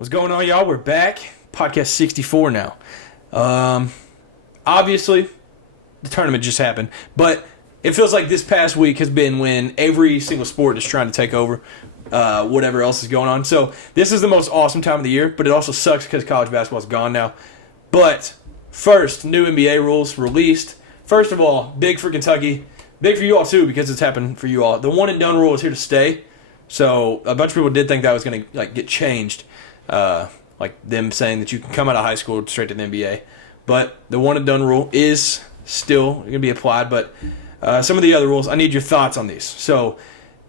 What's going on, y'all? We're back. Podcast 64 now. Obviously, the tournament just happened, but it feels like this past week has been when every single sport is trying to take over whatever else is going on. So this is the most awesome time of the year, but it also sucks because college basketball's gone now. But first, new NBA rules released. First of all, big for Kentucky. Big for you all, too, because it's happened for you all. The one-and-done rule is here to stay. So a bunch of people did think that was going to get changed. Like them saying that you can come out of high school straight to the NBA. But the one-and-done rule is still going to be applied. But some of the other rules, I need your thoughts on these. So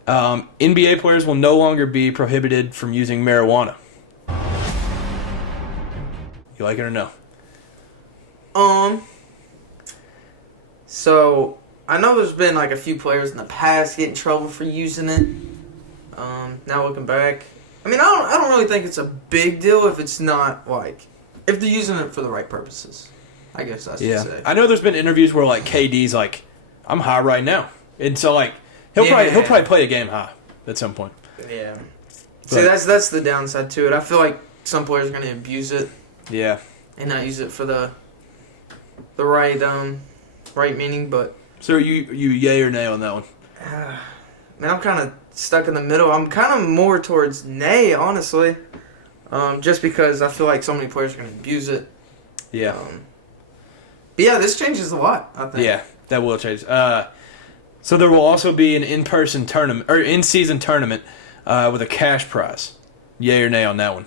NBA players will no longer be prohibited from using marijuana. You like it or no? So I know there's been like a few players in the past get in trouble for using it. Now looking back, I mean, I don't really think it's a big deal if it's not if they're using it for the right purposes. I guess I should say. I know there's been interviews where KD's like, I'm high right now, and so he'll probably play a game high at some point. Yeah. See, that's the downside to it. I feel like some players are going to abuse it. Yeah. And not use it for the right meaning, but. So you yay or nay on that one? Man, I'm kind of stuck in the middle. I'm kind of more towards nay, honestly. Just because I feel like so many players are going to abuse it. Yeah. But yeah, this changes a lot, I think. Yeah, that will change. So there will also be an in-person tournament or in-season tournament with a cash prize. Yay or nay on that one?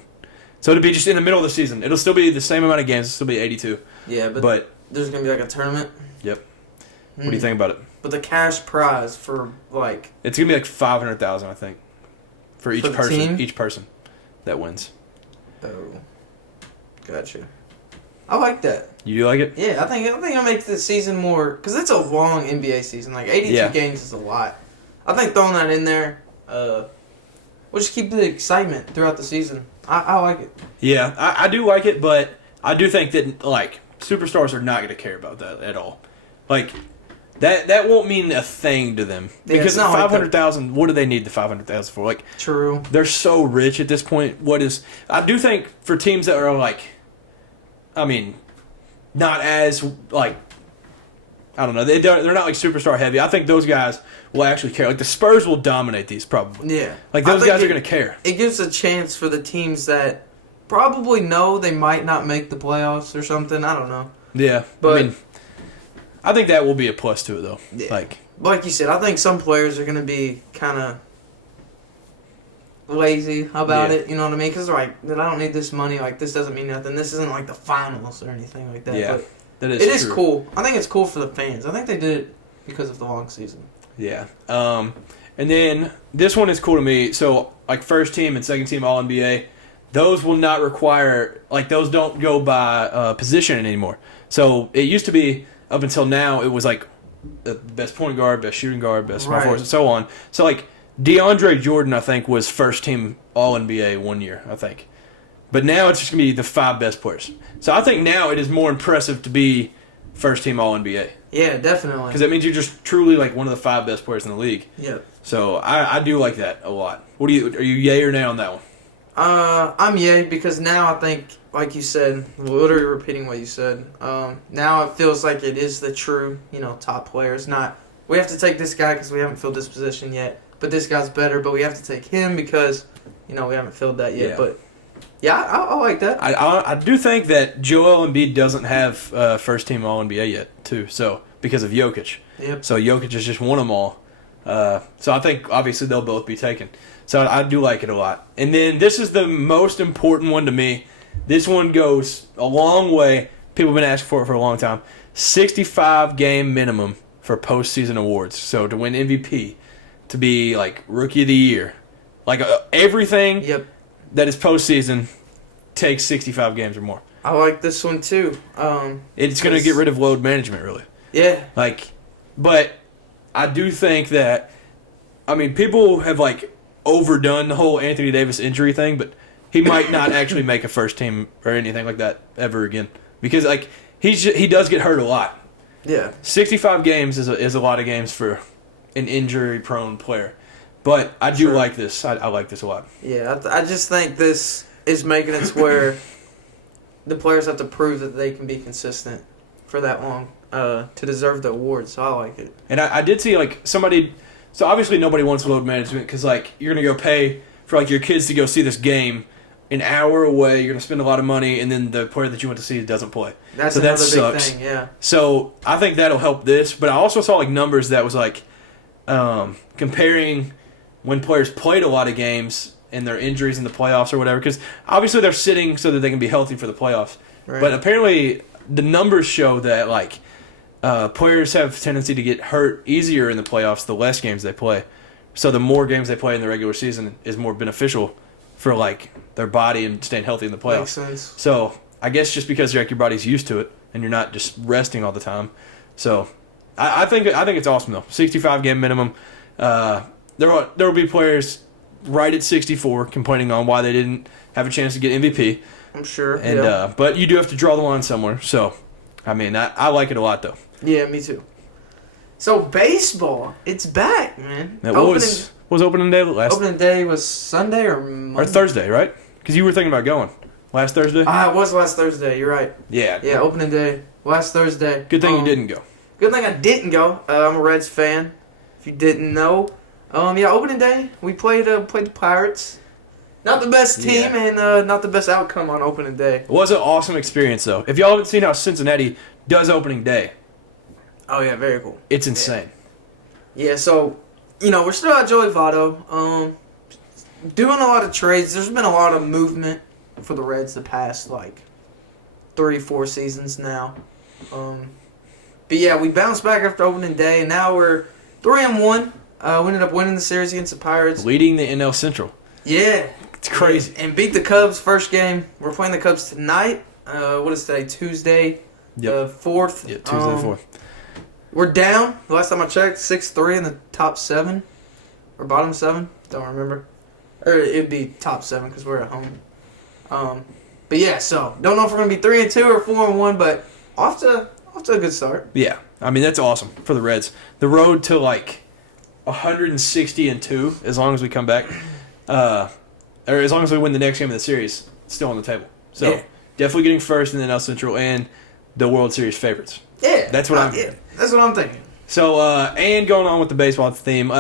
So it'll be just in the middle of the season. It'll still be the same amount of games. It'll still be 82. Yeah, but there's going to be a tournament. Yep. What do you think about it? But the cash prize for it's gonna be $500,000, I think, for each person. Team? Each person that wins. Oh, gotcha. I like that. You do like it? Yeah, I think it'll make the season more because it's a long NBA season. 82 games is a lot. I think throwing that in there will just keep the excitement throughout the season. I like it. Yeah, I do like it, but I do think that superstars are not gonna care about that at all. That won't mean a thing to them because $500,000. What do they need the $500,000 for? True. They're so rich at this point. I do think for teams that are not as I don't know. They're not superstar heavy. I think those guys will actually care. The Spurs will dominate these probably. Yeah. Those guys are going to care. It gives a chance for the teams that probably know they might not make the playoffs or something. I don't know. Yeah, but I think that will be a plus to it though. Yeah. Like you said, I think some players are going to be kind of lazy about it. You know what I mean? Because I don't need this money. This doesn't mean nothing. This isn't the finals or anything like that. Yeah. But That it is cool. I think it's cool for the fans. I think they did it because of the long season. Yeah. And then this one is cool to me. So, first team and second team All-NBA, those will not require, those don't go by position anymore. So, it used to be, up until now, it was the best point guard, best shooting guard, best small forward, and so on. So, DeAndre Jordan, I think, was first team All-NBA one year, I think. But now it's just going to be the 5 best players. So I think now it is more impressive to be first team All-NBA. Yeah, definitely. Because that means you're just truly one of the 5 best players in the league. Yeah. So I do like that a lot. Are you yay or nay on that one? I'm yay because now I think, like you said, literally repeating what you said, now it feels like it is the true, top players. Not, we have to take this guy because we haven't filled this position yet, but this guy's better, but we have to take him because, we haven't filled that yet. Yeah. But yeah, I like that. I do think that Joel Embiid doesn't have first team All-NBA yet, too, so because of Jokic. Yep. So Jokic has just won them all. So I think, obviously, they'll both be taken. So I do like it a lot. And then this is the most important one to me. This one goes a long way. People have been asking for it for a long time. 65-game minimum for postseason awards. So to win MVP, to be, Rookie of the Year. Everything that is postseason takes 65 games or more. I like this one, too. It's going to get rid of load management, really. Yeah. But I do think that, people have, overdone the whole Anthony Davis injury thing, but he might not actually make a first team or anything like that ever again. Because, he does get hurt a lot. Yeah. 65 games is a lot of games for an injury-prone player. But I do like this. I like this a lot. Yeah, I just think this is making it to where the players have to prove that they can be consistent for that long to deserve the award. So I like it. And I did see like somebody. So obviously nobody wants load management because like you're gonna go pay for like your kids to go see this game an hour away. You're gonna spend a lot of money, and then the player that you went to see doesn't play. That's so another that sucks. big thing. Yeah. So I think that'll help this. But I also saw like numbers that was like comparing when players played a lot of games and their injuries in the playoffs or whatever. Because obviously they're sitting so that they can be healthy for the playoffs. Right. But apparently the numbers show that like players have a tendency to get hurt easier in the playoffs the less games they play. So the more games they play in the regular season is more beneficial for like their body and staying healthy in the playoffs. Makes sense. So I guess just because like your body's used to it and you're not just resting all the time. So I think it's awesome though. 65 game minimum. There will be players right at 64 complaining on why they didn't have a chance to get MVP. I'm sure. And yeah. But you do have to draw the line somewhere. So I mean I like it a lot though. Yeah, me too. So baseball, it's back, man. Now, what was opening day last? Opening day was Sunday or Monday? Or Thursday, right? Because you were thinking about going last Thursday. It was last Thursday. You're right. Yeah. Yeah, opening day last Thursday. Good thing you didn't go. Good thing I didn't go. I'm a Reds fan. If you didn't know, yeah, opening day we played the Pirates. Not the best team and not the best outcome on opening day. It was an awesome experience though. If y'all haven't seen how Cincinnati does opening day, oh yeah, very cool. it's insane. Yeah, so we're still at Joey Votto. Doing a lot of trades. There's been a lot of movement for the Reds the past like 3-4 seasons now. But yeah, we bounced back after opening day, and now we're 3-1. We ended up winning the series against the Pirates, Leading the NL Central. Yeah, It's crazy. and beat the Cubs first game. We're playing the Cubs tonight. What is today? Tuesday, the 4th. Yeah, Tuesday the 4th. We're down. The last time I checked, 6-3 in the top 7 or bottom 7. Don't remember. Or it'd be top 7 because we're at home. But yeah, so don't know if we're gonna be 3-2 or 4-1, but off to a good start. Yeah, I mean that's awesome for the Reds. The road to like 160-2, as long as we come back, or as long as we win the next game of the series, it's still on the table. So Yeah. definitely getting first in the NL Central and the World Series favorites. Yeah, That's what I'm thinking. That's what I'm thinking. So and going on with the baseball theme,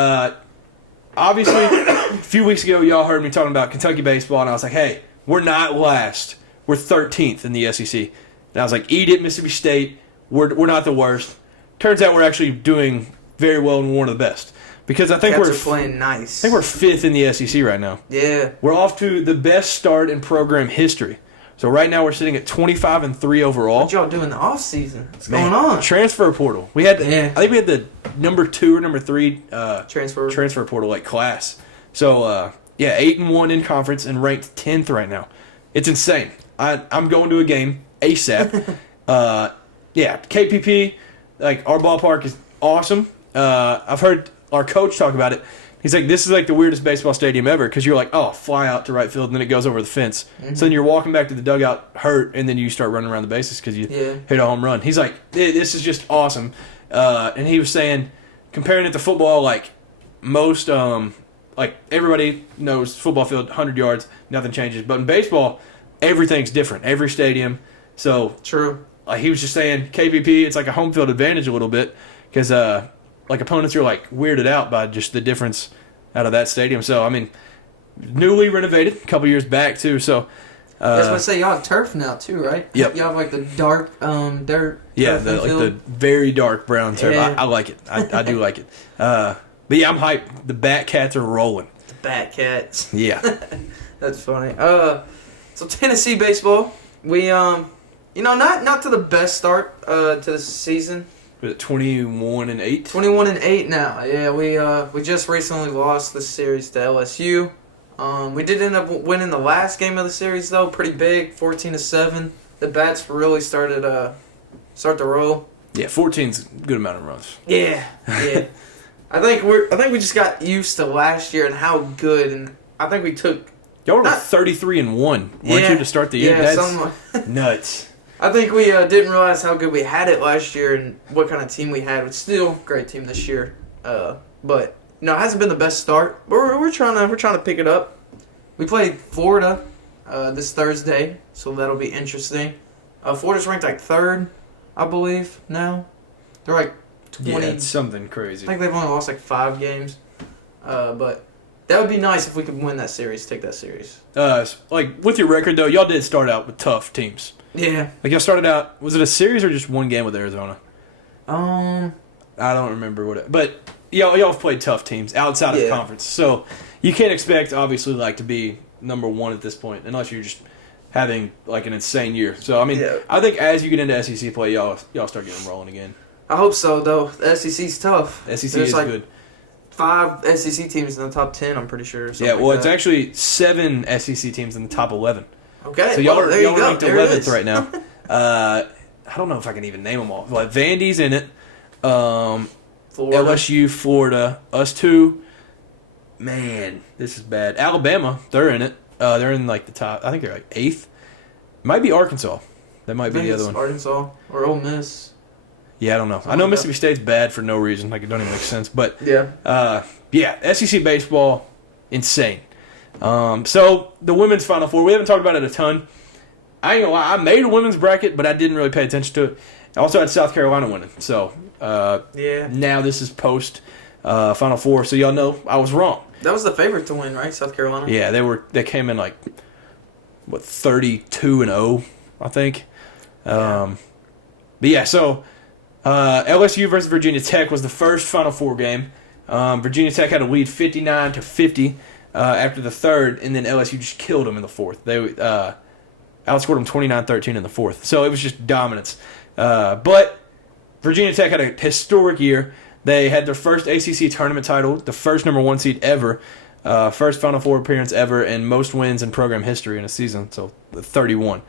obviously a few weeks ago y'all heard me talking about Kentucky baseball, and I was like, hey, we're not last. We're 13th in the SEC. And I was like, eat it, Mississippi State. We're not the worst. Turns out we're actually doing very well and we're one of the best. Because I think Cats we're are playing nice. I think we're 5th in the SEC right now. Yeah. We're off to the best start in program history. So right now we're sitting at 25-3 overall. What y'all doing in the off season? What's going on? Transfer portal. We had Yeah. I think we had the number 2 or number 3 Transfer portal like class. So 8-1 in conference and ranked 10th right now. It's insane. I'm going to a game ASAP. KPP, like our ballpark is awesome. I've heard our coach talk about it. He's like, this is like the weirdest baseball stadium ever because you're like, oh, fly out to right field and then it goes over the fence. Mm-hmm. So then you're walking back to the dugout hurt and then you start running around the bases because you hit a home run. He's like, this is just awesome. And he was saying, comparing it to football, like most, like everybody knows football field, 100 yards, nothing changes. But in baseball, everything's different. Every stadium. So True. He was just saying KPP, it's like a home field advantage a little bit because like opponents are like weirded out by just the difference out of that stadium. So I mean, newly renovated a couple years back too. So I was gonna say y'all have turf now too, right? Yep. Y'all have like the dark dirt. Yeah, turf the very dark brown turf. Yeah. I like it. I do like it. But yeah, I'm hyped. The Bat Cats are rolling. The Bat Cats. Yeah. That's funny. So Tennessee baseball, we not to the best start to the season. 21-8. 21-8 now. Yeah, we just recently lost the series to LSU. We did end up winning the last game of the series though, pretty big, 14-7. The bats really started to roll. Yeah, 14's a good amount of runs. Yeah. I think we just got used to last year and how good, and I think we took. Y'all were 33-1, weren't you, to start the year? Yeah, That's nuts. I think we didn't realize how good we had it last year and what kind of team we had. It's still a great team this year, but it hasn't been the best start. But we're trying to pick it up. We played Florida this Thursday, so that'll be interesting. Florida's ranked like 3rd, I believe, now. They're like 20. Yeah, it's something crazy. I think they've only lost like 5 games. But that would be nice if we could win that series, take that series. Like, with your record, though, y'all did start out with tough teams. Yeah. Like, y'all started out, was it a series or just one game with Arizona? I don't remember what it, but y'all have played tough teams outside of the conference. So, you can't expect, obviously, like, to be number 1 at this point, unless you're just having, like, an insane year. So, I mean, I think as you get into SEC play, y'all start getting rolling again. I hope so, though. The SEC's tough. SEC There's is like good. 5 SEC teams in the top 10, I'm pretty sure. Yeah, well, it's actually 7 SEC teams in the top 11. Okay, so y'all are ranked there 11th right now. I don't know if I can even name them all. Like, Vandy's in it. Florida. LSU, Florida, us 2. Man, this is bad. Alabama, they're in it. They're in, like, the top. I think they're, like, 8th. Might be Arkansas. That might be the other one. Arkansas or Ole Miss. Yeah, I don't know. I know Mississippi State's bad for no reason. Like, it don't even make sense. But, SEC baseball, insane. So, the women's Final Four, we haven't talked about it a ton. I ain't gonna lie, I made a women's bracket, but I didn't really pay attention to it. I also had South Carolina winning. So, now this is post Final Four, so y'all know I was wrong. That was the favorite to win, right? South Carolina? Yeah, they came in like, 32-0, I think. But yeah, so LSU versus Virginia Tech was the first Final Four game. Virginia Tech had a lead 59-50 after the third, and then LSU just killed them in the fourth. They outscored them 29-13 in the fourth. So it was just dominance. But Virginia Tech had a historic year. They had their first ACC tournament title, the first number 1 seed ever, first Final Four appearance ever, and most wins in program history in a season, so 31.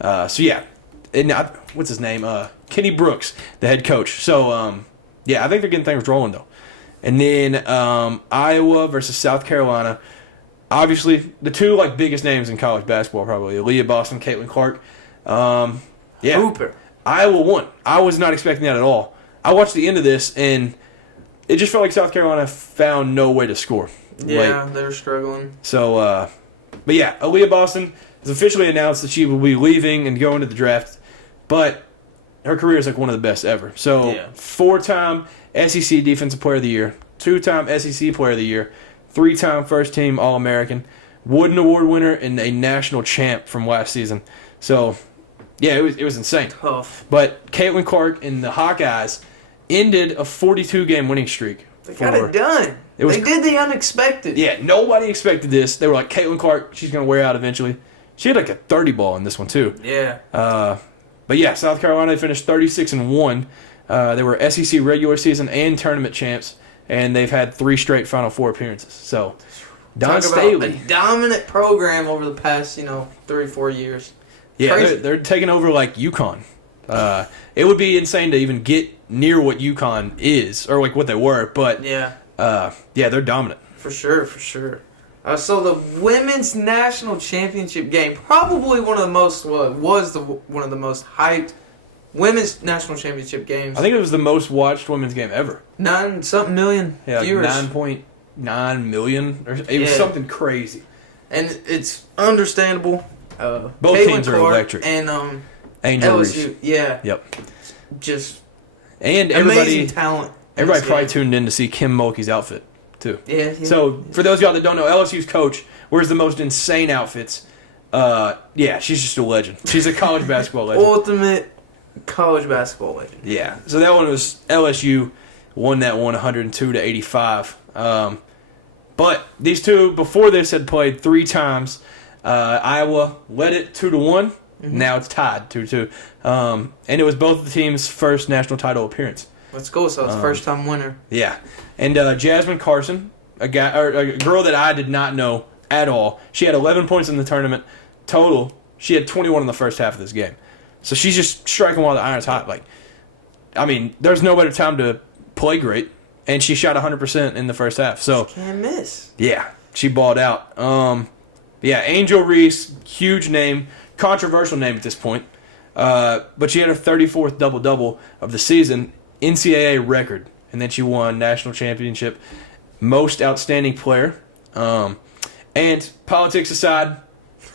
And what's his name? Kenny Brooks, the head coach. So, I think they're getting things rolling, though. And then Iowa versus South Carolina. Obviously, the 2 like biggest names in college basketball, probably Aaliyah Boston, Caitlin Clark. Hooper. Iowa won. I was not expecting that at all. I watched the end of this, and it just felt like South Carolina found no way to score. Yeah, they were struggling. So, but yeah, Aaliyah Boston has officially announced that she will be leaving and going to the draft, but her career is like one of the best ever. So, 4-time SEC Defensive Player of the Year, 2-time SEC Player of the Year, 3-time First Team All-American, Wooden Award winner, and a national champ from last season. So, yeah, it was insane. Tough. But Caitlin Clark and the Hawkeyes ended a 42-game winning streak. They got it done. They did the unexpected. Yeah, nobody expected this. They were like, Caitlin Clark, she's going to wear out eventually. She had like a 30 ball in this one, too. Yeah. But yeah, South Carolina finished 36-1. They were SEC regular season and tournament champs, and they've had 3 straight Final Four appearances. So, Don Staley. A dominant program over the past, 3-4 years. Yeah, they're taking over like UConn. It would be insane to even get near what UConn is, or like what they were, but they're dominant. For sure. So the women's national championship game, probably one of the most, one of the most hyped women's national championship games. I think it was the most watched women's game ever. 9-something million viewers. 9.9 million. It was something crazy. And it's understandable. Both Caitlin teams are Clark electric. And Angel LSU, Reese. yeah. Yep. Just and amazing talent. Everybody probably tuned in to see Kim Mulkey's outfit, too. Yeah. So, for those of y'all that don't know, LSU's coach wears the most insane outfits. She's just a legend. She's a college basketball legend. Ultimate college basketball legend. Yeah. So that one was LSU won that one 102-85. But these two, before this, had played 3 times. Iowa led it 2-1. Mm-hmm. Now it's tied 2-2. And it was both of the teams' first national title appearance. Let's go. So it's first time winner. Yeah. And Jasmine Carson, a girl that I did not know at all. She had 11 points in the tournament total. She had 21 in the first half of this game. So she's just striking while the iron's hot. Like, I mean, there's no better time to play great. And she shot 100% in the first half. So can't miss. Yeah, she balled out. Angel Reese, huge name, controversial name at this point. But she had her 34th double-double of the season, NCAA record. And then she won national championship, most outstanding player. And politics aside,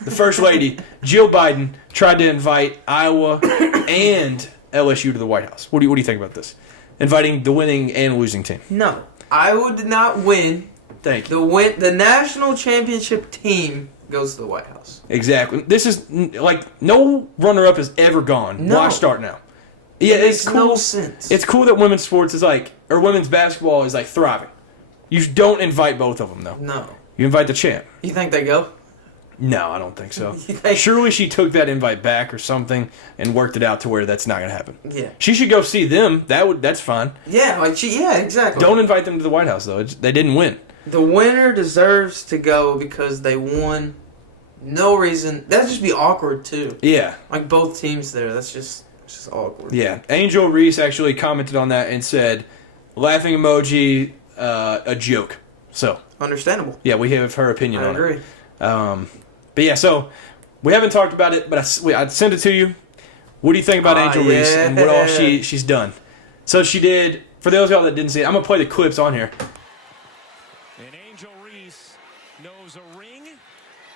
the First Lady, Jill Biden, tried to invite Iowa and LSU to the White House. What do you think about this? Inviting the winning and losing team. No, Iowa did not win. Thank you. The national championship team goes to the White House. Exactly. This is like no runner-up has ever gone. No. Why start now? Yeah, it makes it's cool. no sense. It's cool that women's sports is or women's basketball is thriving. You don't invite both of them though. No. You invite the champ. You think they go? No, I don't think so. You think- Surely she took that invite back or something and worked it out to where that's not going to happen. Yeah. She should go see them. That's fine. Yeah, exactly. Don't invite them to the White House though. They didn't win. The winner deserves to go because they won. No reason. That'd just be awkward too. Yeah. Like both teams there. It's just awkward. Yeah. Angel Reese actually commented on that and said, "Laughing emoji, a joke." So Understandable. yeah, we have her opinion on agree. it. But yeah, so we haven't talked about it, but I sent it to you. What do you think about Angel Reese and what all she's done? So she did. For those of y'all that didn't see it, I'm gonna play the clips on here. And Angel Reese knows a ring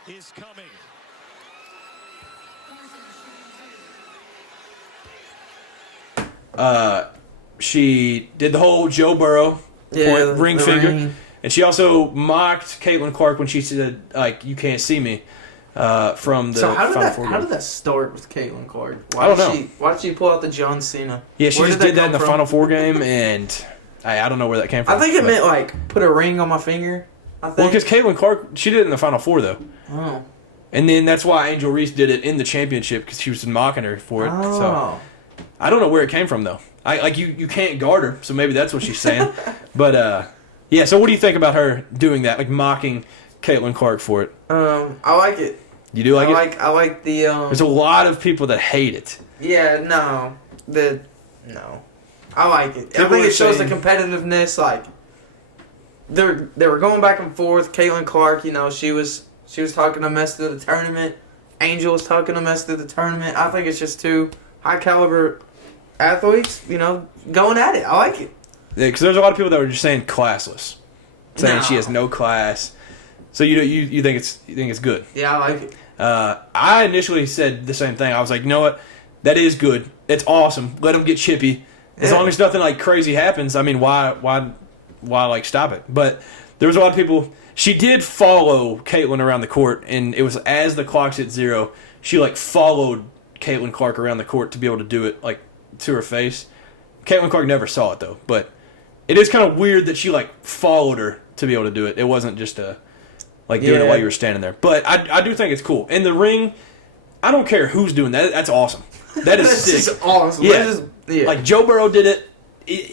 is coming. She did the whole Joe Burrow ring the finger, ring. and she also mocked Caitlin Clark when she said, "You can't see me." From the So how Final Four did game. that start with Caitlin Clark? I don't know. Why did she pull out the John Cena? Yeah, she Where just did did that in the come Final from? Four game, and I don't know where that came from. I think it but- meant put a ring on my finger. I think. Well, because Caitlin Clark, she did it in the Final Four though, Oh. and then that's why Angel Reese did it in the championship because she was mocking her for it. Oh. So I don't know where it came from though. You can't guard her, so maybe that's what she's saying. But yeah. So what do you think about her doing that, mocking Caitlin Clark for it? I like it. You do like it? I like the There's a lot of people that hate it. Yeah, no. No. I like it. People I think are it shows saying- the competitiveness, they were going back and forth. Caitlin Clark, she was talking a mess through the tournament. Angel was talking a mess through the tournament. I think it's just two high caliber athletes, going at it. I like it. Yeah, because there's a lot of people that were just saying classless, saying No. she has no class. So you think it's good? Yeah, I like it. I initially said the same thing. I was like, you know what? That is good. It's awesome. Let them get chippy. As Yeah. long as nothing crazy happens. I mean, why stop it? But there was a lot of people. She did follow Caitlin around the court, and it was as the clock's at 0, she followed Caitlin Clark around the court to be able to do it to her face. Caitlin Clark never saw it though, but it is kind of weird that she followed her to be able to do it. It wasn't just doing it while you were standing there. But I do think it's cool. And the ring, I don't care who's doing that. That's awesome. That is This sick. is awesome. Yeah. Joe Burrow did it.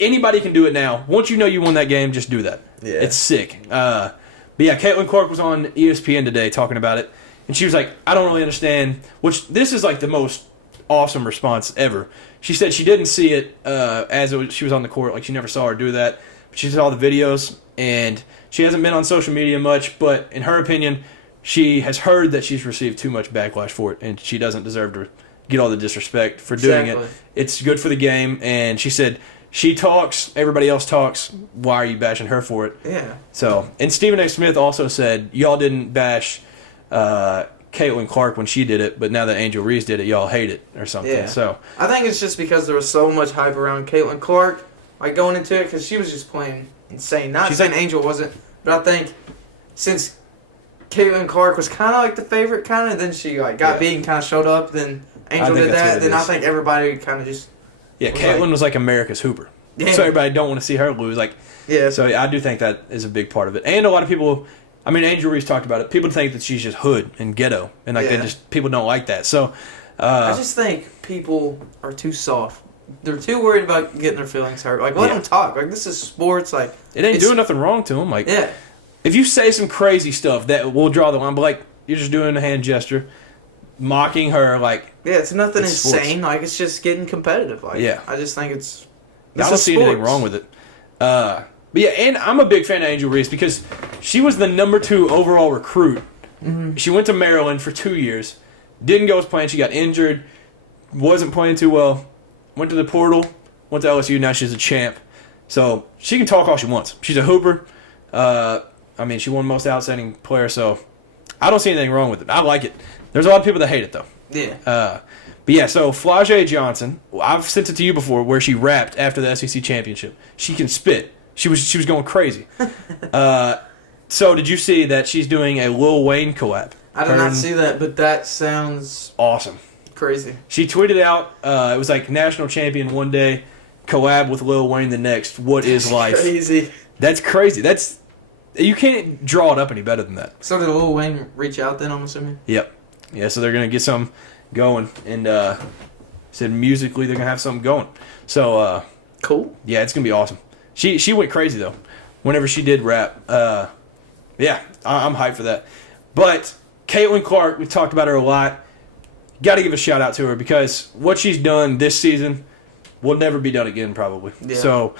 Anybody can do it now. Once you know you won that game, just do that. Yeah. It's sick. But yeah, Caitlin Clark was on ESPN today talking about it. And she was like, I don't really understand. Which this is the most awesome response ever. She said she didn't see it she was on the court. She never saw her do that. But she saw the videos. And she hasn't been on social media much. But in her opinion, she has heard that she's received too much backlash for it. And she doesn't deserve to get all the disrespect for doing it. It's good for the game. And she said, she talks, everybody else talks. Why are you bashing her for it? Yeah. So, and Stephen A. Smith also said, y'all didn't bash Caitlin Clark when she did it, but now that Angel Reese did it, y'all hate it or something. Yeah. So I think it's just because there was so much hype around Caitlin Clark, going into it, because she was just playing insane. Not She's saying Angel wasn't, but I think since Caitlin Clark was kind of the favorite, then she got beat and kind of showed up. Then Angel think did that's what that. it Then I is. think everybody kind of just Caitlin was America's Hooper. Yeah. So everybody don't want to see her lose. yeah. So I do think that is a big part of it. And a lot of people, Angel Reese talked about it. People think that she's just hood and ghetto, and people don't like that. So I just think people are too soft. They're too worried about getting their feelings hurt. Let them talk. This is sports. It ain't doing nothing wrong to them. Yeah. If you say some crazy stuff, that will draw the line. But you're just doing a hand gesture, mocking her. Yeah, it's nothing It's sports. insane. It's just getting competitive. Yeah. I just think it's. I don't see anything wrong with it. But yeah, and I'm a big fan of Angel Reese because she was the number 2 overall recruit. Mm-hmm. She went to Maryland for 2 years, didn't go as planned. She got injured, wasn't playing too well. Went to the portal, went to LSU. Now she's a champ, so she can talk all she wants. She's a hooper. She won most outstanding player. So I don't see anything wrong with it. I like it. There's a lot of people that hate it, though. Yeah. But yeah, so Flau'jae Johnson, I've sent it to you before, where she rapped after the SEC championship. She can spit. She was going crazy. So did you see that she's doing a Lil Wayne collab? I did not see that, but that sounds awesome. Crazy. She tweeted out, it was like national champion one day, collab with Lil Wayne the next. What is life? Crazy. That's crazy. You can't draw it up any better than that. So did Lil Wayne reach out then, I'm assuming? Yep. Yeah, so they're going to get some going. And said musically they're going to have something going. So, cool. Yeah, it's going to be awesome. She went crazy, though, whenever she did rap. Yeah, I'm hyped for that. But Caitlin Clark, we talked about her a lot. Got to give a shout out to her because what she's done this season will never be done again, probably. Yeah. So,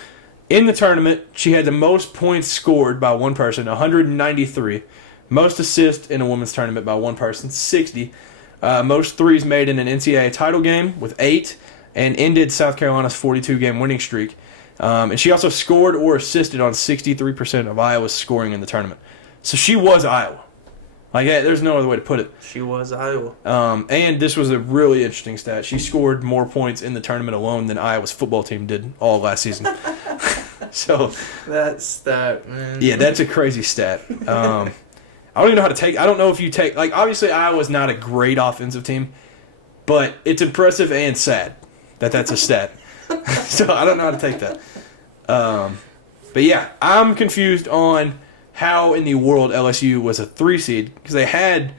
in the tournament, she had the most points scored by one person, 193. Most assists in a women's tournament by one person, 60. Most threes made in an NCAA title game with 8, and ended South Carolina's 42-game winning streak. And she also scored or assisted on 63% of Iowa's scoring in the tournament. So she was Iowa. Like, there's no other way to put it. She was Iowa. And this was a really interesting stat. She scored more points in the tournament alone than Iowa's football team did all last season. So that stat, man. Yeah, that's a crazy stat. I don't even know how to take. I don't know if you take, like, obviously Iowa's not a great offensive team, but it's impressive and sad that that's a stat. So I don't know how to take that. But yeah, I'm confused on how in the world LSU was a 3 seed because they had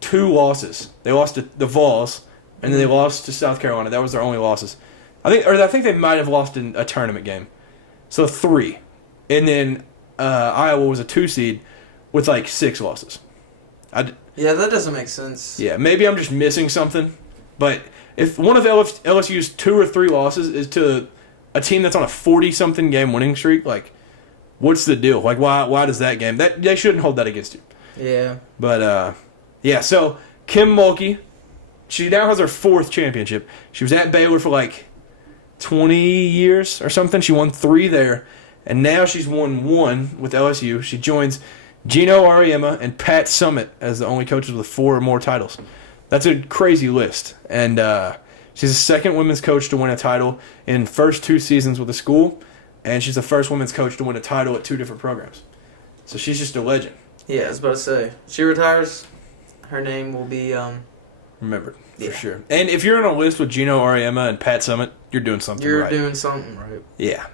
2 losses. They lost to the Vols, and then they lost to South Carolina. That was their only losses. I think they might have lost in a tournament game. So 3. And then Iowa was a 2 seed with like 6 losses. Yeah, that doesn't make sense. Yeah, maybe I'm just missing something. But if one of LSU's 2 or 3 losses is to a team that's on a 40-something game winning streak, like, what's the deal? Like, why does that game? They shouldn't hold that against you. Yeah. But, yeah, so Kim Mulkey, she now has her 4th championship. She was at Baylor for like 20 years or something. She won 3 there. And now she's won 1 with LSU. She joins Gino Auriemma and Pat Summitt as the only coaches with 4 or more titles. That's a crazy list. And she's the 2nd women's coach to win a title in first 2 seasons with the school. And she's the first women's coach to win a title at 2 different programs. So she's just a legend. Yeah, I was about to say. She retires, her name will be remembered, for sure. And if you're on a list with Gino Auriemma and Pat Summitt, you're doing something right. You're doing something right. Yeah.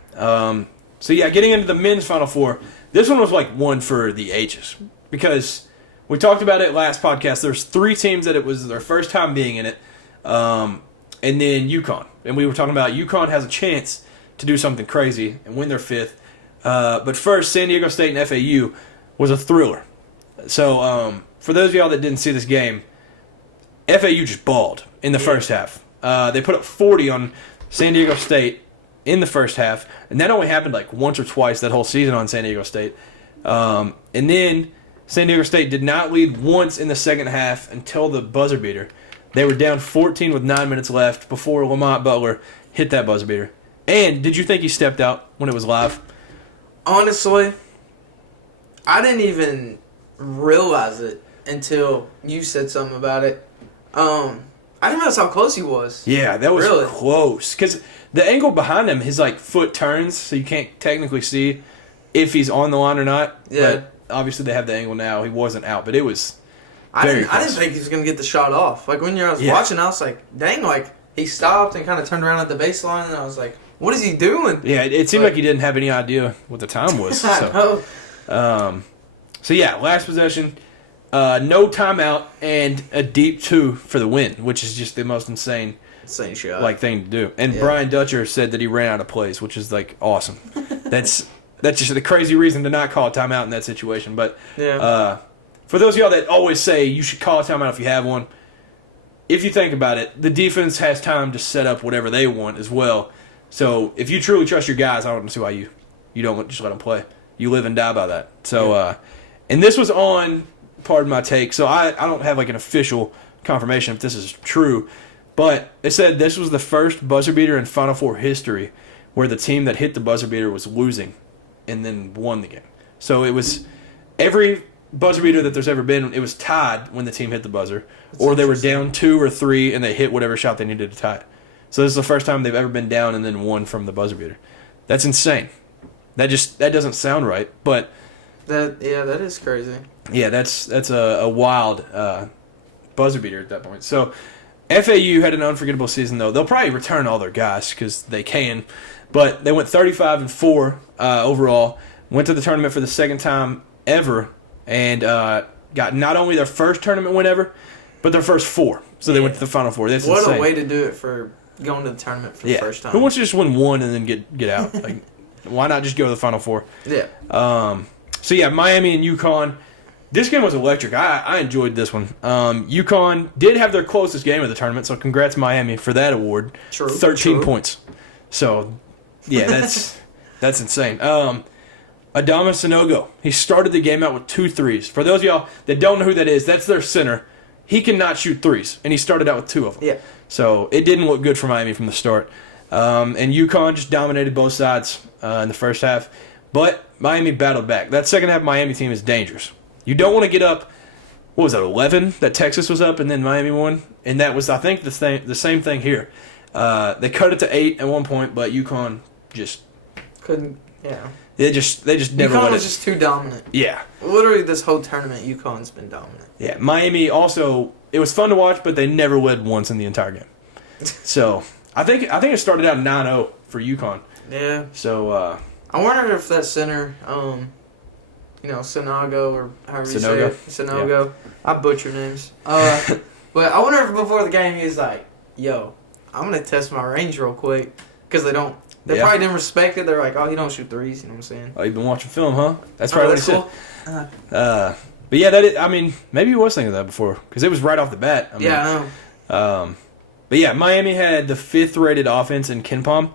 So, yeah, getting into the men's Final Four, this one was like one for the ages. Because we talked about it last podcast. There's 3 teams that it was their first time being in it. And then UConn. And we were talking about UConn has a chance to do something crazy and win their 5th. But first, San Diego State and FAU was a thriller. So, for those of y'all that didn't see this game, FAU just balled in the first half. They put up 40 on San Diego State in the first half, and that only happened like once or twice that whole season on San Diego State. And then San Diego State did not lead once in the second half until the buzzer beater. They were down 14 with 9 minutes left before Lamont Butler hit that buzzer beater. And did you think he stepped out when it was live? Honestly, I didn't even realize it until you said something about it. I didn't realize how close he was. Yeah, that was really close. Because the angle behind him, his like foot turns, so you can't technically see if he's on the line or not. Yeah. But obviously they have the angle now. He wasn't out, but it was I very didn't close. think he was going to get the shot off. Like, when I was watching, I was like, dang, like, he stopped and kind of turned around at the baseline, and I was like, what is he doing? Yeah, it seemed like he didn't have any idea what the time was. So, last possession, no timeout, and a deep 2 for the win, which is just the most insane shot thing to do. And Brian Dutcher said that he ran out of plays, which is like awesome. That's just the crazy reason to not call a timeout in that situation. But for those of y'all that always say you should call a timeout if you have one, if you think about it, the defense has time to set up whatever they want as well. So if you truly trust your guys, I don't see why you don't just let them play. You live and die by that. So, and this was on, pardon my take, so I don't have like an official confirmation if this is true, but it said this was the first buzzer beater in Final Four history where the team that hit the buzzer beater was losing and then won the game. So it was every buzzer beater that there's ever been. It was tied when the team hit the buzzer, or they were down 2 or 3 and they hit whatever shot they needed to tie it. So this is the first time they've ever been down and then won from the buzzer beater. That's insane. That doesn't sound right, but that is crazy. yeah, that's a wild buzzer beater at that point. So FAU had an unforgettable season though. They'll probably return all their guys because they can, but they went 35-4 overall. Went to the tournament for the second time ever and got not only their first tournament win ever, but their first 4. So they went to the Final Four. That's what insane. a way to do it for going to the tournament for the first time. Who wants to just win 1 and then get out? Like, why not just go to the Final Four? Yeah. So yeah, Miami and UConn. This game was electric. I enjoyed this one. UConn did have their closest game of the tournament, so congrats Miami for that award. True. 13 points. So yeah, that's insane. Adama Sanogo, he started the game out with 2 threes. For those of y'all that don't know who that is, that's their center. He cannot shoot threes, and he started out with 2 of them. Yeah. So it didn't look good for Miami from the start. And UConn just dominated both sides in the first half. But Miami battled back. That second half Miami team is dangerous. You don't want to get up, what was that, 11 that Texas was up and then Miami won? And that was, I think, the same thing here. They cut it to 8 at one point, but UConn just couldn't. Yeah. They just never UConn let was it. just too dominant. Yeah. Literally this whole tournament, UConn's been dominant. Yeah. Miami also, it was fun to watch, but they never led once in the entire game. So I think it started out 9-0 for UConn. Yeah. So I wonder if that center, Sonago or however you say it, Sonogo. Yeah. I butcher names. But I wonder if before the game he was like, "Yo, I'm gonna test my range real quick," because they probably didn't respect it. They're like, "Oh, he don't shoot threes." You know what I'm saying? Oh, you've been watching film, huh? That's probably what he cool. said. But yeah, maybe he was thinking that before because it was right off the bat. I know. But yeah, Miami had the 5th rated offense in KenPom,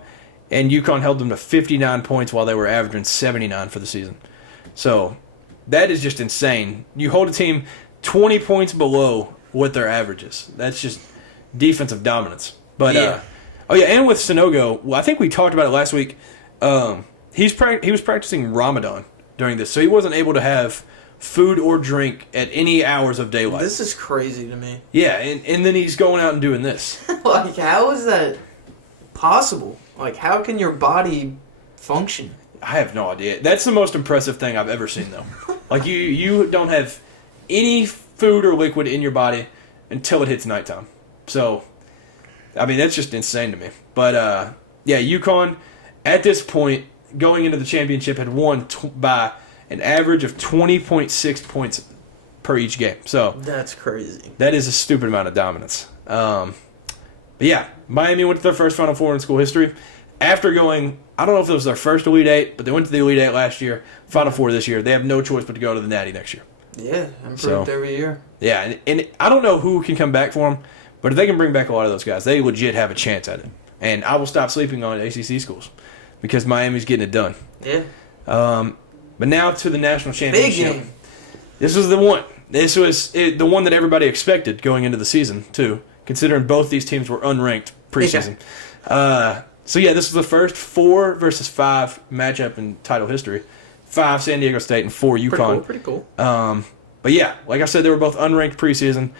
and UConn held them to 59 points while they were averaging 79 for the season. So that is just insane. You hold a team 20 points below what their average is. That's just defensive dominance. But and with Sanogo, well, I think we talked about it last week. He was practicing Ramadan during this, so he wasn't able to have food or drink at any hours of daylight. This is crazy to me. Yeah, and then he's going out and doing this. Like, how is that possible? Like, how can your body function? I have no idea. That's the most impressive thing I've ever seen, though. Like, you don't have any food or liquid in your body until it hits nighttime. So, that's just insane to me. But, UConn, at this point, going into the championship, had won by an average of 20.6 points per each game. So that's crazy. That is a stupid amount of dominance. But yeah, Miami went to their first Final Four in school history. After going, I don't know if it was their first Elite Eight, but they went to the Elite Eight last year, Final Four this year. They have no choice but to go to the Natty next year. Yeah, improved every year. Yeah, and I don't know who can come back for them, but if they can bring back a lot of those guys, they legit have a chance at it. And I will stop sleeping on ACC schools because Miami's getting it done. Yeah. But now to the national championship. Big game. This was the one. This was the one that everybody expected going into the season, too, considering both these teams were unranked preseason. Yeah. This was the first 4 versus 5 matchup in title history. 5 San Diego State and 4 UConn. Pretty cool. But yeah, like I said, they were both unranked preseason.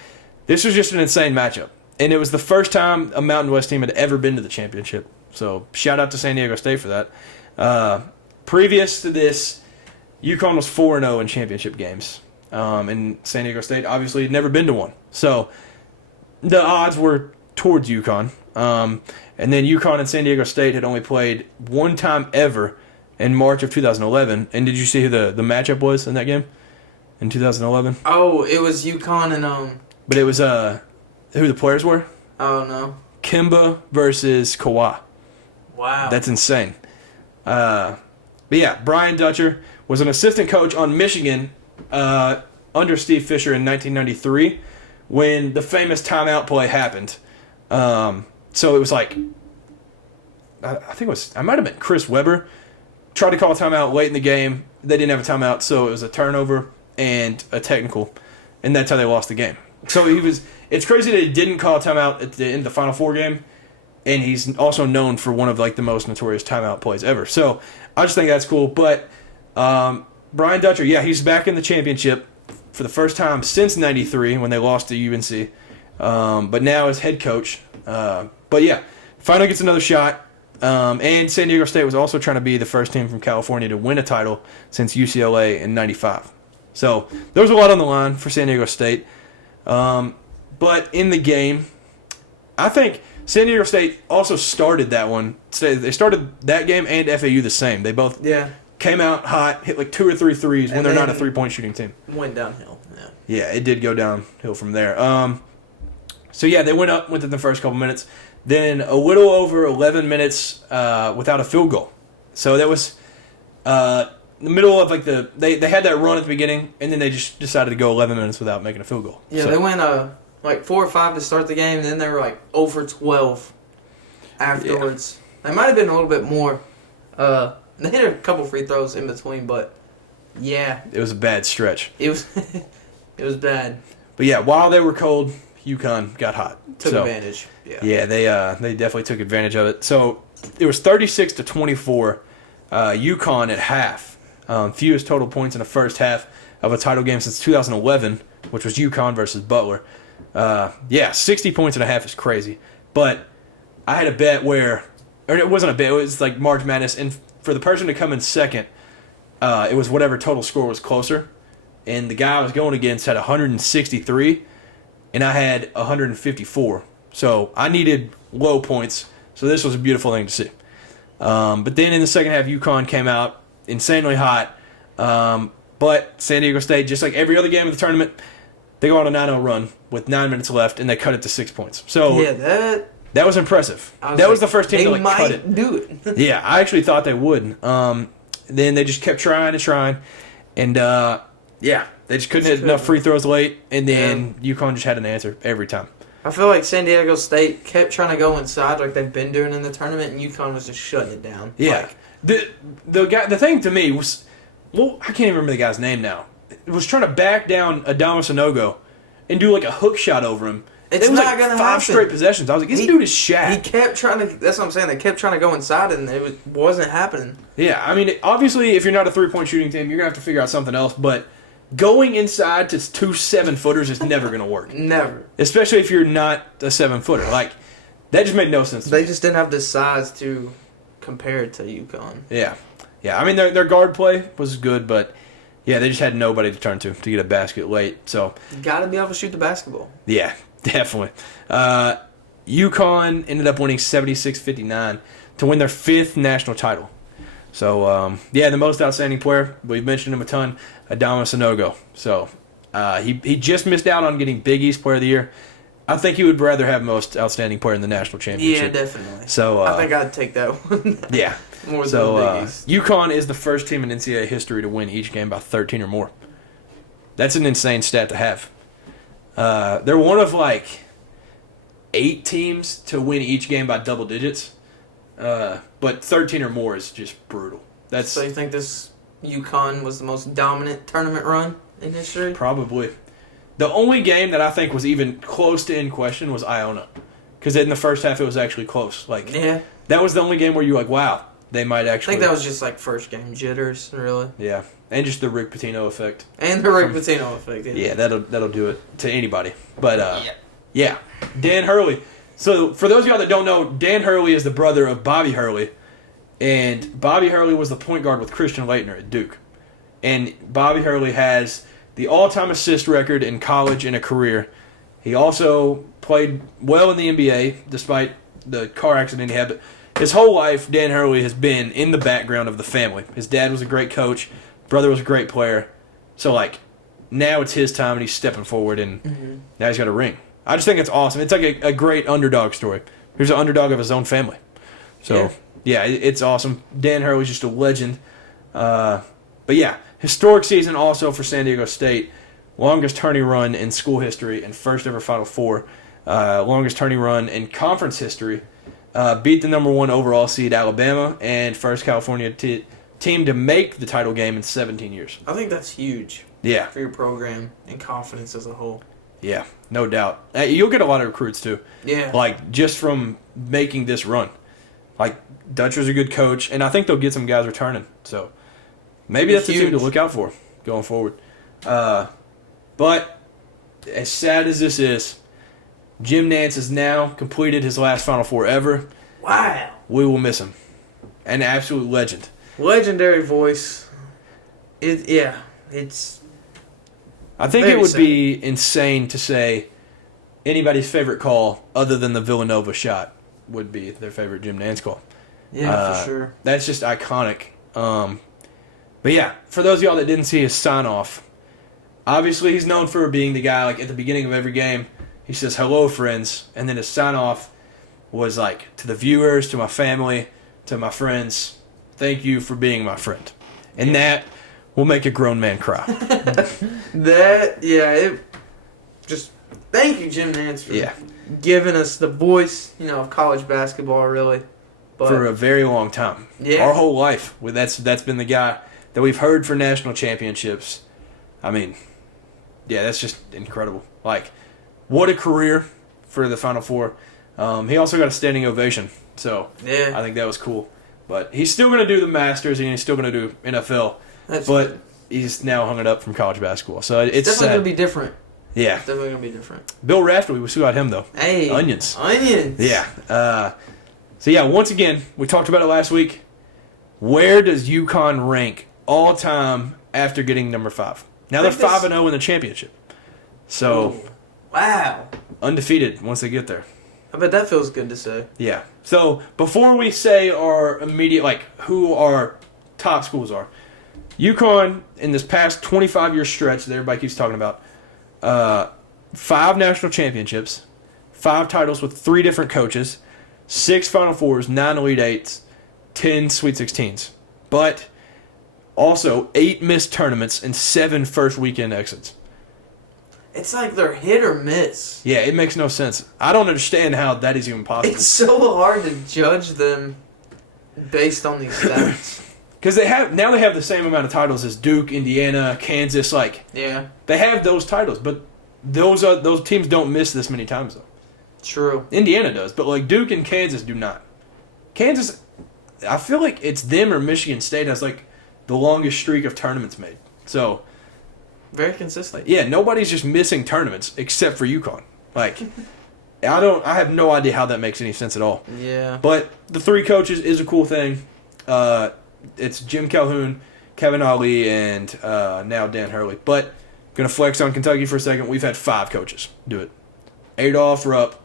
This was just an insane matchup. And it was the first time a Mountain West team had ever been to the championship. So shout out to San Diego State for that. Previous to this, UConn was 4-0 in championship games. And San Diego State obviously had never been to one. So the odds were towards UConn. And then UConn and San Diego State had only played one time ever in March of 2011. And did you see who the matchup was in that game in 2011? Oh, it was UConn and But it was who the players were? Oh no. Kimba versus Kawhi. Wow. That's insane. But yeah, Brian Dutcher was an assistant coach on Michigan under Steve Fisher in 1993 when the famous timeout play happened. So it was like, I think it might have been Chris Webber tried to call a timeout late in the game. They didn't have a timeout, so it was a turnover and a technical, and that's how they lost the game. So it's crazy that he didn't call a timeout at the end of the Final Four game, and he's also known for one of like the most notorious timeout plays ever. So I just think that's cool. But Brian Dutcher, yeah, he's back in the championship for the first time since '93 when they lost to UNC. But now as head coach. But yeah, finally gets another shot. And San Diego State was also trying to be the first team from California to win a title since UCLA in '95. So there was a lot on the line for San Diego State. But in the game, I think San Diego State also started that one. They started that game and FAU the same. They both came out hot, hit like 2 or 3 threes when they're not a three-point shooting team. Went downhill. Yeah, it did go downhill from there. So yeah, they went up within the first couple minutes. Then a little over 11 minutes without a field goal. So that was the middle of like they had that run at the beginning, and then they just decided to go 11 minutes without making a field goal. Yeah, so, they went like 4 or 5 to start the game, and then they were like 0 for 12 afterwards. Yeah. They might have been a little bit more. They hit a couple free throws in between, but yeah, it was a bad stretch. It was it was bad. But yeah, while they were cold, UConn got hot. Took advantage. Yeah, they definitely took advantage of it. So it was 36-24. UConn at half. Fewest total points in the first half of a title game since 2011, which was UConn versus Butler. 60 points and a half is crazy. But I had a bet or it wasn't a bet, it was like March Madness, and for the person to come in second, it was whatever total score was closer. And the guy I was going against had 163, and I had 154. So I needed low points, so this was a beautiful thing to see. But then in the second half, UConn came out insanely hot. But San Diego State, just like every other game of the tournament, they go on a 9-0 run with 9 minutes left, and they cut it to 6 points. So that was impressive. That was the first team to cut it. They might do it. Yeah, I actually thought they would. Then they just kept trying and trying, and they just couldn't hit enough free throws late, and then UConn just had an answer every time. I feel like San Diego State kept trying to go inside like they've been doing in the tournament, and UConn was just shutting it down. Yeah. The thing to me was, I can't even remember the guy's name now. It was trying to back down Adamas Sanogo and do like a hook shot over him. It was not going to happen. 5 straight possessions. I was like, this dude is Shaq. He kept trying to, that's what I'm saying, they kept trying to go inside, and it wasn't happening. Yeah, I mean, obviously, if you're not a three-point shooting team, you're going to have to figure out something else, but going inside to 2 7-footers is never going to work. Never. Especially if you're not a 7-footer. Like, that just made no sense to me. They just didn't have the size to compare it to UConn. Yeah. I mean, their guard play was good, but, yeah, they just had nobody to turn to get a basket late. So You got to be able to shoot the basketball. Yeah, definitely. UConn ended up winning 76-59 to win their 5th national title. So, the most outstanding player, we've mentioned him a ton, Adama Sanogo. So, he just missed out on getting Big East Player of the Year. I think he would rather have most outstanding player in the national championship. Yeah, definitely. So, I think I'd take that one. Yeah. More than Big East. UConn is the first team in NCAA history to win each game by 13 or more. That's an insane stat to have. They're one of like 8 teams to win each game by double digits. But 13 or more is just brutal. So you think this UConn was the most dominant tournament run in history? Probably. The only game that I think was even close to in question was Iona. Because in the first half it was actually close. That was the only game where you were like, wow, they might actually. I think that was just like first game jitters, really. Yeah. And just the Rick Pitino effect. And the Rick Pitino effect. Yeah, that'll do it to anybody. But, yeah. Dan Hurley. So, for those of y'all that don't know, Dan Hurley is the brother of Bobby Hurley. And Bobby Hurley was the point guard with Christian Laettner at Duke. And Bobby Hurley has the all-time assist record in college and a career. He also played well in the NBA, despite the car accident he had. But his whole life, Dan Hurley has been in the background of the family. His dad was a great coach. Brother was a great player. So, now it's his time, and he's stepping forward, and now he's got a ring. I just think it's awesome. It's like a great underdog story. Here's an underdog of his own family. So, it's awesome. Dan Hurley's just a legend. But, historic season also for San Diego State. Longest tourney run in school history and first ever Final Four. Longest tourney run in conference history. Beat the number 1 overall seed Alabama and first California team to make the title game in 17 years. I think that's huge. Yeah. For your program and confidence as a whole. Yeah, no doubt. You'll get a lot of recruits, too. Yeah. Just from making this run. Dutcher's a good coach, and I think they'll get some guys returning. So, maybe that's a team to look out for going forward. But as sad as this is, Jim Nantz has now completed his last Final Four ever. Wow. We will miss him. An absolute legend. Legendary voice. It's. I think Very it would sad. be insane to say anybody's favorite call other than the Villanova shot would be their favorite Jim Nantz call. Yeah, for sure. That's just iconic. But yeah, for those of y'all that didn't see his sign-off, obviously he's known for being the guy, like, at the beginning of every game, he says, "Hello, friends," and then his sign-off was like, "To the viewers, to my family, to my friends, thank you for being my friend." And that will make a grown man cry. Thank you, Jim Nantz, for Yeah. giving us the voice, of college basketball, really. But, For a very long time. Yeah. Our whole life, that's been the guy that we've heard for national championships. I mean, yeah, that's just incredible. Like, what a career for the Final Four. He also got a standing ovation, so yeah, I think that was cool. But he's still going to do the Masters, and he's still going to do NFL, that's but good. he's now hung it up from college basketball. So it's Definitely sad. going to be different. Yeah. Definitely going to be different. Bill Raftery, we still got him, though. Hey. Onions. Yeah. So, yeah, once again, we talked about it last week. Where does UConn rank all time after getting number 5? Now they're 5-0 in the championship. So, Ooh. Wow. undefeated once they get there. I bet that feels good to say. Yeah. So, before we say our immediate, like, who our top schools are, UConn, in this past 25-year stretch that everybody keeps talking about, 5 national championships, 5 titles with 3 different coaches, 6 Final Fours, 9 Elite Eights, 10 Sweet 16s. But also 8 missed tournaments and 7 first weekend exits. It's like they're hit or miss. Yeah, it makes no sense. I don't understand how that is even possible. It's so hard to judge them based on these stats. Because they have the same amount of titles as Duke, Indiana, Kansas. Like, Yeah. they have those titles, but those teams don't miss this many times though. True. Indiana does, but like Duke and Kansas do not. Kansas, I feel like it's them or Michigan State has like the longest streak of tournaments made. So Very consistent. yeah, nobody's just missing tournaments except for UConn. Like, I have no idea how that makes any sense at all. Yeah. But the 3 coaches is a cool thing. It's Jim Calhoun, Kevin Ali, and now Dan Hurley. But gonna flex on Kentucky for a second. We've had 5 coaches do it: Adolph Rupp,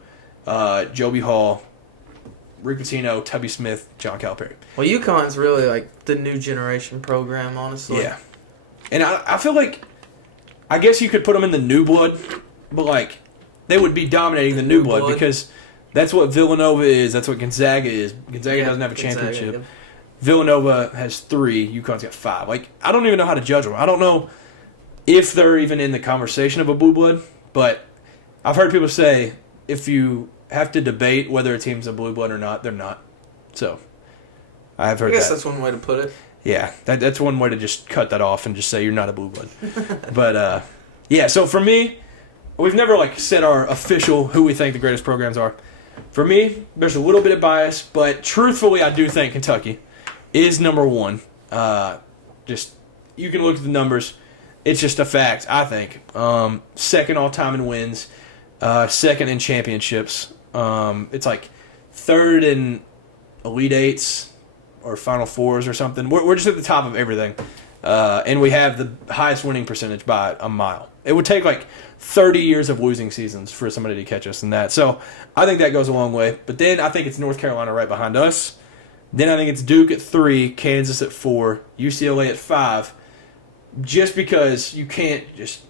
Joby Hall, Rick Pitino, Tubby Smith, John Calipari. Well, UConn's really like the new generation program, honestly. Yeah, and I feel like, I guess you could put them in the new blood, but like they would be dominating the new blood because that's what Villanova is. That's what Gonzaga is. Gonzaga doesn't have a championship. Yeah. Villanova has 3. UConn's got 5. Like, I don't even know how to judge them. I don't know if they're even in the conversation of a blue blood, but I've heard people say if you have to debate whether a team's a blue blood or not, they're not. So, I have heard that. I guess that's one way to put it. Yeah, that's one way to just cut that off and just say you're not a blue blood. But, yeah, so for me, we've never, like, said our official who we think the greatest programs are. For me, there's a little bit of bias, but truthfully, I do think Kentucky is number 1. Just, you can look at the numbers. It's just a fact, I think. Second all-time in wins. Second in championships. It's like 3rd in Elite Eights or Final Fours or something. We're just at the top of everything. And we have the highest winning percentage by a mile. It would take like 30 years of losing seasons for somebody to catch us in that. So I think that goes a long way. But then I think it's North Carolina right behind us. Then I think it's Duke at 3, Kansas at 4, UCLA at 5. Just because you can't just...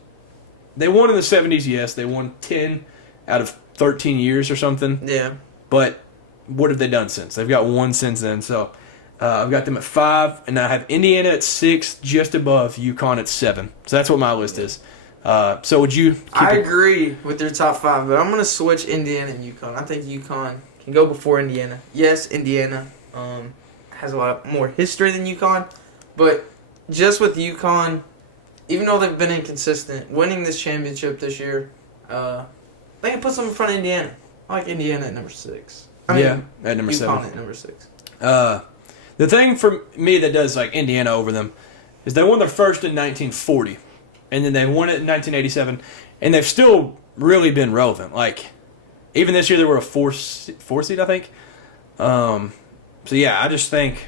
They won in the 70s, yes. They won 10 out of 13 years or something. Yeah. But what have they done since? They've got 1 since then. So I've got them at 5, and I have Indiana at 6, just above UConn at 7. So that's what my list is. So would you... I agree with your top 5, but I'm going to switch Indiana and UConn. I think UConn can go before Indiana. Yes, Indiana has a lot more history than UConn, but just with UConn, even though they've been inconsistent, winning this championship this year, I think it puts them in front of Indiana. I like Indiana at number 6. At number UConn 7. at number 6. The thing for me that does like Indiana over them is they won their first in 1940. and then they won it in 1987, and they've still really been relevant. Like, even this year they were a four seed, I think. So yeah, I just think,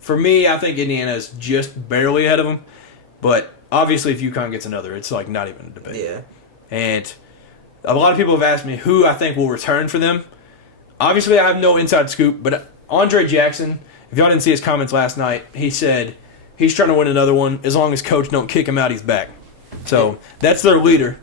for me, I think Indiana is just barely ahead of them. But obviously, if UConn gets another, it's like not even a debate. Yeah. And a lot of people have asked me who I think will return for them. Obviously, I have no inside scoop, but Andre Jackson, if y'all didn't see his comments last night, he said he's trying to win another one. As long as coach don't kick him out, he's back. So that's their leader.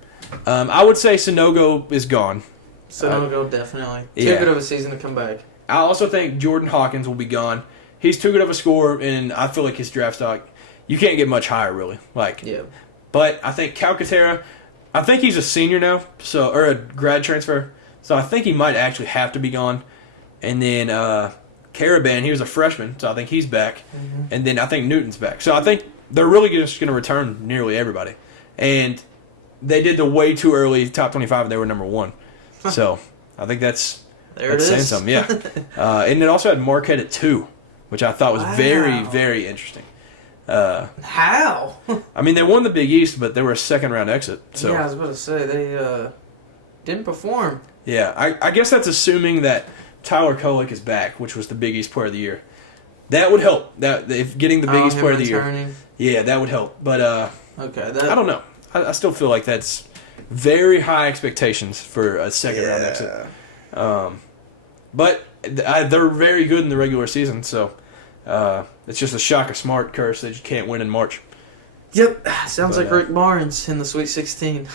I would say Sonogo is gone. Sonogo, definitely. Yeah. Too good of a season to come back. I also think Jordan Hawkins will be gone. He's too good of a scorer, and I feel like his draft stock, you can't get much higher, really. Yeah. But I think Calcaterra, I think he's a senior now, or a grad transfer, so I think he might actually have to be gone. And then Caravan, he was a freshman, so I think he's back. Mm-hmm. And then I think Newton's back. So I think they're really just going to return nearly everybody. And they did the way too early top 25, and they were number 1. So I think that's saying something, yeah. And it also had Marquette at 2, which I thought was very, very interesting. How? I mean, they won the Big East, but they were a second-round exit. So. Yeah, I was about to say, they didn't perform. Yeah, I guess that's assuming that Tyler Kolek is back, which was the Big East Player of the Year. That would help. That if getting the Big East Player of the Year. Yeah, that would help. But okay, I don't know. I still feel like that's very high expectations for a second-round exit. But they're very good in the regular season, so it's just a Shaka Smart curse that you can't win in March. Yep, sounds like Rick Barnes in the Sweet 16.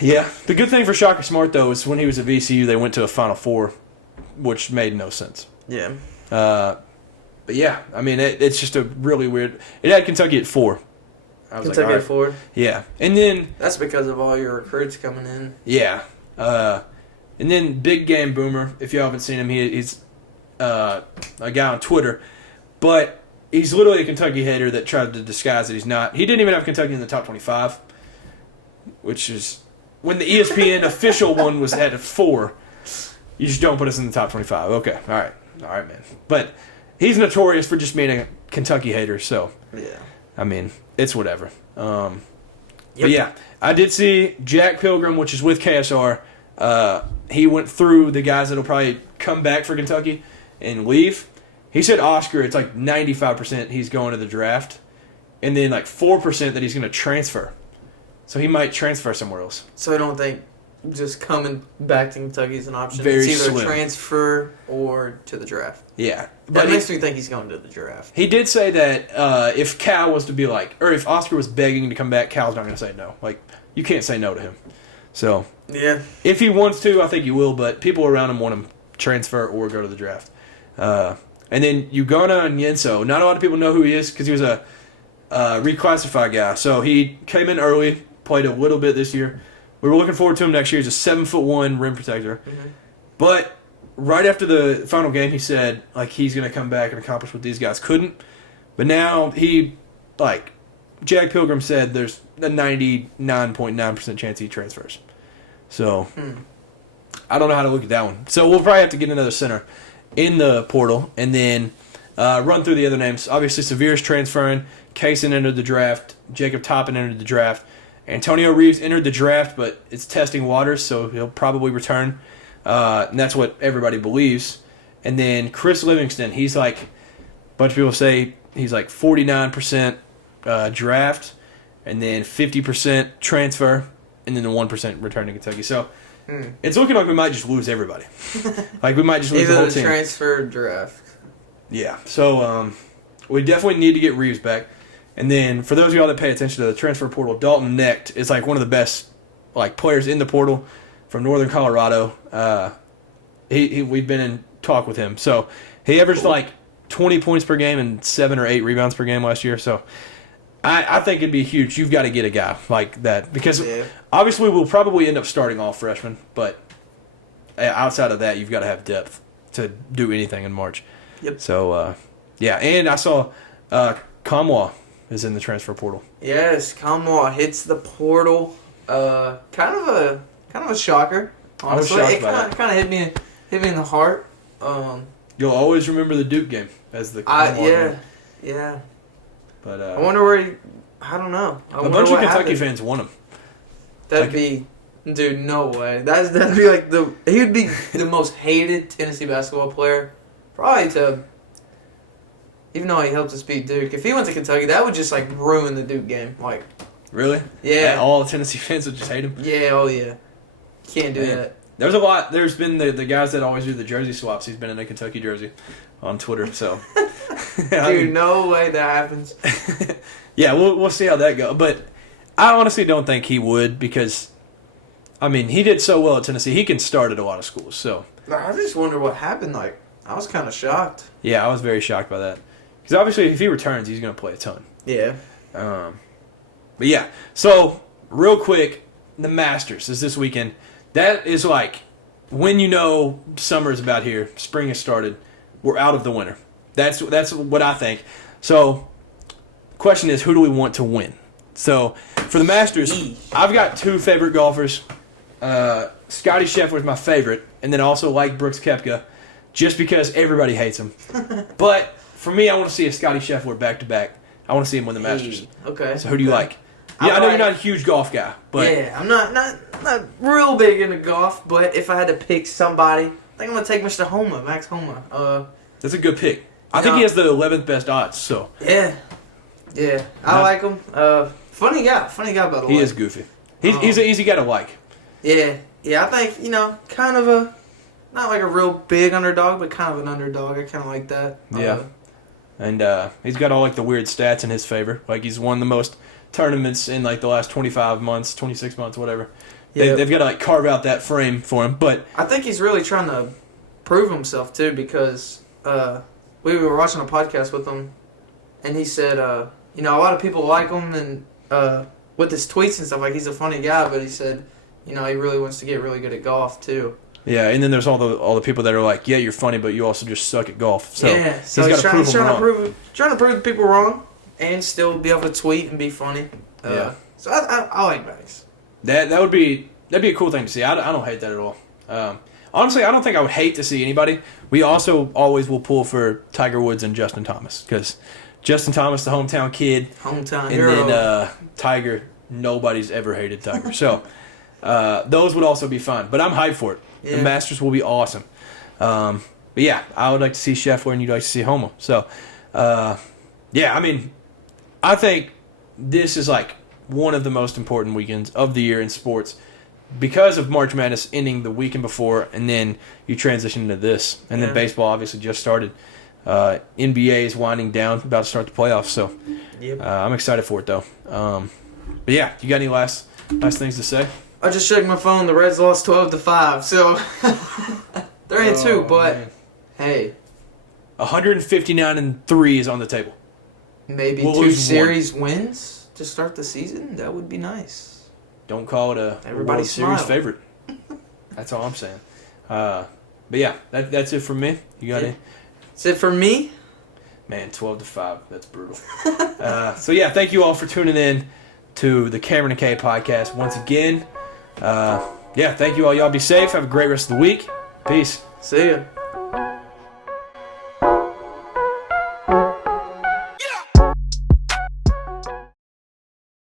Yeah, the good thing for Shaka Smart, though, is when he was at VCU, they went to a Final Four, which made no sense. Yeah. But yeah, I mean, it's just a really weird. It had Kentucky at 4. I was Kentucky like, at 4. Yeah, and then that's because of all your recruits coming in. Yeah, and then Big Game Boomer. If you haven't seen him, he's a guy on Twitter, but he's literally a Kentucky hater that tried to disguise that he's not. He didn't even have Kentucky in the top 25, which is when the ESPN official one was at 4. You just don't put us in the top 25. Okay, all right, man. But he's notorious for just being a Kentucky hater. So yeah, I mean, it's whatever. But yeah, I did see Jack Pilgrim, which is with KSR. He went through the guys that'll probably come back for Kentucky and leave. He said Oscar, it's like 95% he's going to the draft, and then like 4% that he's going to transfer. So he might transfer somewhere else. So I don't think just coming back to Kentucky is an option. Very it's either slim. Transfer or to the draft. Yeah. That makes me think he's going to the draft. He did say that if Cal was to be like, or if Oscar was begging to come back, Cal's not going to say no. Like, you can't say no to him. So, yeah. If he wants to, I think he will, but people around him want him to transfer or go to the draft. And then Ugonna Nyenso. Not a lot of people know who he is because he was a reclassified guy. So he came in early, played a little bit this year. We were looking forward to him next year. He's a 7'1" rim protector. Mm-hmm. But right after the final game, he said like he's going to come back and accomplish what these guys couldn't. But now Jack Pilgrim said there's a 99.9% chance he transfers. So I don't know how to look at that one. So we'll probably have to get another center in the portal and then run through the other names. Obviously, Severe's transferring. Kaysen entered the draft. Jacob Toppin entered the draft. Antonio Reeves entered the draft, but it's testing waters, so he'll probably return. And that's what everybody believes. And then Chris Livingston, he's like, a bunch of people say he's like 49% draft, and then 50% transfer, and then the 1% return to Kentucky. So it's looking like we might just lose everybody. Like we might just lose the whole team. Either transfer or draft. Yeah. So we definitely need to get Reeves back. And then for those of y'all that pay attention to the transfer portal, Dalton Knecht is like one of the best like players in the portal from Northern Colorado. We've been in talk with him. So he averaged like 20 points per game and 7 or 8 rebounds per game last year. So I think it'd be huge. You've got to get a guy like that because obviously we'll probably end up starting all freshmen, but outside of that, you've got to have depth to do anything in March. Yep. So and I saw Kamwa is in the transfer portal. Yes, Kamwa hits the portal. Kind of a shocker. Honestly, it kind of hit me in the heart. You'll always remember the Duke game as the Kamwa game. Yeah. But I wonder where I don't know. A bunch of Kentucky fans want him. That'd be, dude, no way. That'd be like he would be the most hated Tennessee basketball player, probably to. Even though he helped us beat Duke, if he went to Kentucky, that would just like ruin the Duke game. Like, really? Yeah. All Tennessee fans would just hate him. Yeah. Oh yeah. Can't do that. There's a lot. There's been the guys that always do the jersey swaps. He's been in a Kentucky jersey on Twitter. So, dude, no way that happens. Yeah, we'll see how that goes. But I honestly don't think he would because, I mean, he did so well at Tennessee. He can start at a lot of schools. So I just wonder what happened. Like, I was kind of shocked. Yeah, I was very shocked by that because obviously if he returns, he's going to play a ton. Yeah. But yeah, so real quick, the Masters is this weekend. That is like when you know summer is about here, spring has started, we're out of the winter. That's what I think. So, question is, who do we want to win? So, for the Masters, I've got two favorite golfers. Scotty Scheffler is my favorite, and then I also like Brooks Koepka, just because everybody hates him. But for me, I want to see a Scotty Scheffler back-to-back. I want to see him win the Masters. Okay. So who do you like? Yeah, I know you're not a huge golf guy, but yeah, I'm not real big into golf. But if I had to pick somebody, I think I'm gonna take Mr. Homa, Max Homa. That's a good pick. I think he has the 11th best odds. So yeah, I like him. Funny guy by the way. He is goofy. He's an easy guy to like. Yeah. I think kind of a not like a real big underdog, but kind of an underdog. I kind of like that. Yeah, and he's got all like the weird stats in his favor. Like he's won the most tournaments in like the last 25 months, 26 months, whatever. Yeah. They've got to like carve out that frame for him. But I think he's really trying to prove himself too because we were watching a podcast with him, and he said a lot of people like him and with his tweets and stuff, like he's a funny guy, but he said he really wants to get really good at golf too. Yeah, and then there's all the people that are like, yeah, you're funny, but you also just suck at golf. So yeah, so he's got to prove trying to prove people wrong, and still be able to tweet and be funny. Yeah. So I like Max. That'd be a cool thing to see. I don't hate that at all. Honestly, I don't think I would hate to see anybody. We also always will pull for Tiger Woods and Justin Thomas because Justin Thomas, the hometown kid, hometown hero, and then Tiger. Nobody's ever hated Tiger. So those would also be fun. But I'm hyped for it. Yeah. The Masters will be awesome. But yeah, I would like to see Scheffler and you'd like to see Homa. So yeah, I mean, I think this is like one of the most important weekends of the year in sports because of March Madness ending the weekend before, and then you transition into this. And then baseball obviously just started. NBA is winding down, about to start the playoffs. So I'm excited for it, though. But yeah, you got any last things to say? I just checked my phone. The Reds lost 12-5, so they're in 2. But man. Hey, 159-3 is on the table. Maybe we'll 2 series wins to start the season. That would be nice. Don't call it a World Series favorite. That's all I'm saying. But yeah, that's it from me. You got any? That's it for me. Man, 12-5. That's brutal. So yeah, thank you all for tuning in to the Cameron and Kay podcast once again. Yeah, thank you all. Y'all be safe. Have a great rest of the week. Peace. See ya.